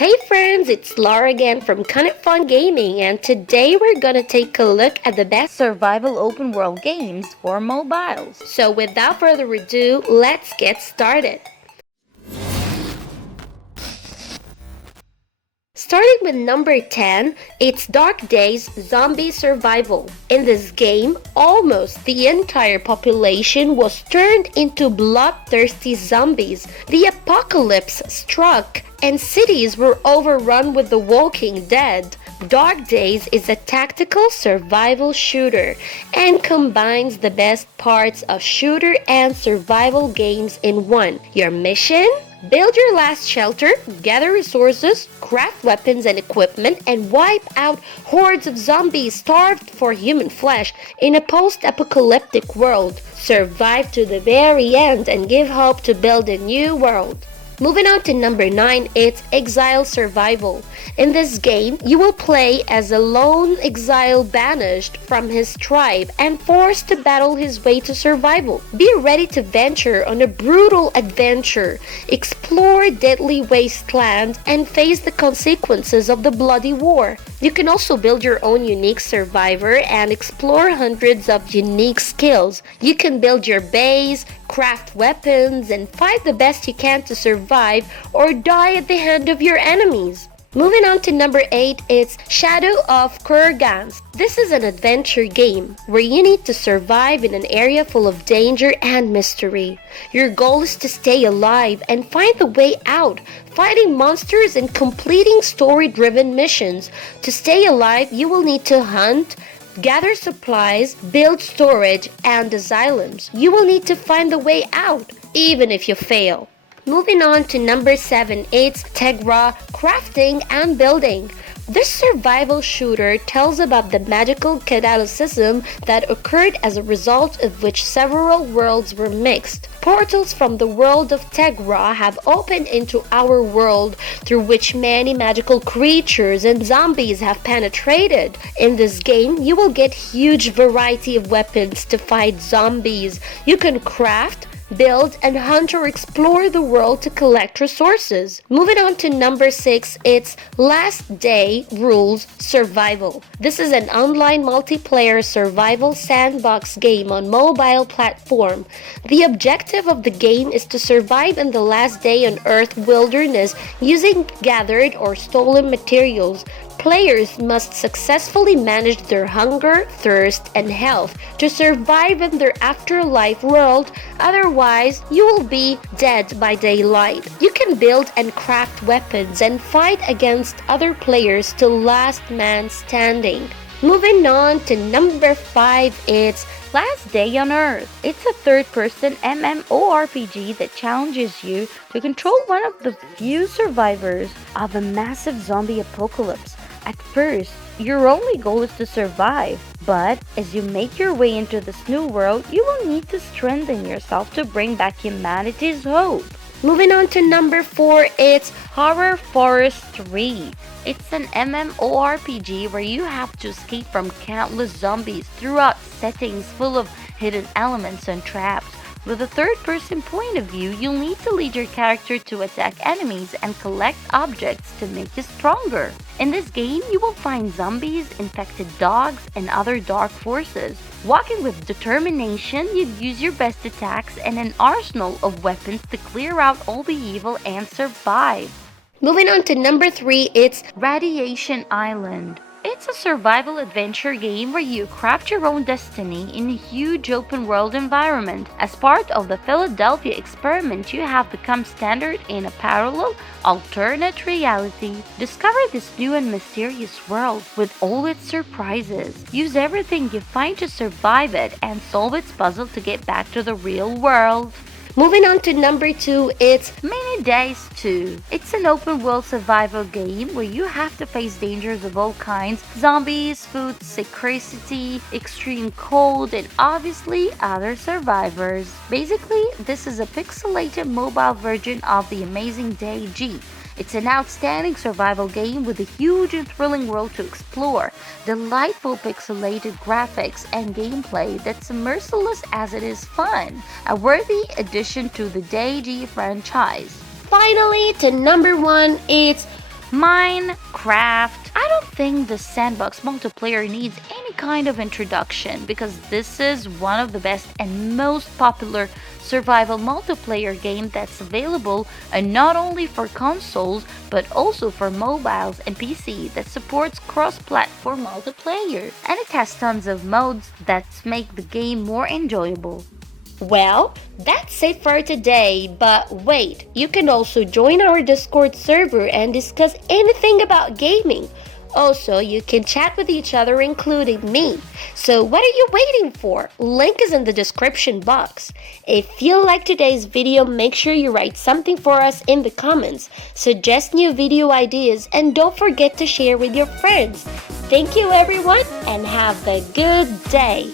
Hey friends, it's Laura again from Kinda Fun Gaming, and today we're gonna take a look at the best Survival open world games for mobiles. So without further ado, let's get started. Starting with number 10, it's Dark Days Zombie Survival. In this game, almost the entire population was turned into bloodthirsty zombies. The apocalypse struck and cities were overrun with the Walking Dead. Dark Days is a tactical survival shooter and combines the best parts of shooter and survival games in one. Your mission? Build your last shelter, gather resources, craft weapons and equipment, and wipe out hordes of zombies starved for human flesh in a post-apocalyptic world. Survive to the very end and give hope to build a new world. Moving on to number 9, it's Exile Survival. In this game, you will play as a lone exile banished from his tribe and forced to battle his way to survival. Be ready to venture on a brutal adventure, explore deadly wastelands, and face the consequences of the bloody war. You can also build your own unique survivor and explore hundreds of unique skills. You can build your base, craft weapons, and fight the best you can to survive or die at the hand of your enemies. Moving on to number 8, it's Shadow of Kurgansk. This is an adventure game where you need to survive in an area full of danger and mystery. Your goal is to stay alive and find the way out, fighting monsters and completing story-driven missions. To stay alive, you will need to hunt, gather supplies, build storage, and asylums. You will need to find the way out, even if you fail. Moving on to number 7, it's Tegra, Crafting and Building. This survival shooter tells about the magical cataclysm that occurred as a result of which several worlds were mixed. Portals from the world of Tegra have opened into our world through which many magical creatures and zombies have penetrated. In this game, you will get huge variety of weapons to fight zombies. You can craft, build, and hunt or explore the world to collect resources. Moving on to number 6, it's Last Day Rules Survival. This is an online multiplayer survival sandbox game on mobile platform. The objective of the game is to survive in the last day on Earth wilderness using gathered or stolen materials. Players must successfully manage their hunger, thirst, and health to survive in their afterlife world, otherwise you will be dead by daylight. You can build and craft weapons and fight against other players till last man standing. Moving on to number 5, it's Last Day on Earth. It's a third-person MMORPG that challenges you to control one of the few survivors of a massive zombie apocalypse. At first, your only goal is to survive, but as you make your way into this new world, you will need to strengthen yourself to bring back humanity's hope. Moving on to number 4, it's Horror Forest 3. It's an MMORPG where you have to escape from countless zombies throughout settings full of hidden elements and traps. With a third-person point of view, you'll need to lead your character to attack enemies and collect objects to make you stronger. In this game, you will find zombies, infected dogs, and other dark forces. Walking with determination, you'd use your best attacks and an arsenal of weapons to clear out all the evil and survive. Moving on to number 3, it's Radiation Island. It's a survival adventure game where you craft your own destiny in a huge open world environment. As part of the Philadelphia experiment, you have become standard in a parallel, alternate reality. Discover this new and mysterious world with all its surprises. Use everything you find to survive it and solve its puzzle to get back to the real world. Moving on to number 2, it's Many Days 2. It's an open world survival game where you have to face dangers of all kinds: zombies, food scarcity, extreme cold, and obviously other survivors. Basically, this is a pixelated mobile version of the amazing Day G. It's an outstanding survival game with a huge and thrilling world to explore, delightful pixelated graphics, and gameplay that's merciless as it is fun. A worthy addition to the DayZ franchise. Finally, to number 1, it's Minecraft. I don't think the sandbox multiplayer needs any kind of introduction because this is one of the best and most popular survival multiplayer game that's available and not only for consoles but also for mobiles and PC that supports cross-platform multiplayer. And it has tons of modes that make the game more enjoyable. Well, that's it for today, but wait, you can also join our Discord server and discuss anything about gaming. Also, you can chat with each other, including me. So what are you waiting for? Link is in the description box. If you like today's video, make sure you write something for us in the comments. Suggest new video ideas and don't forget to share with your friends. Thank you everyone and have a good day.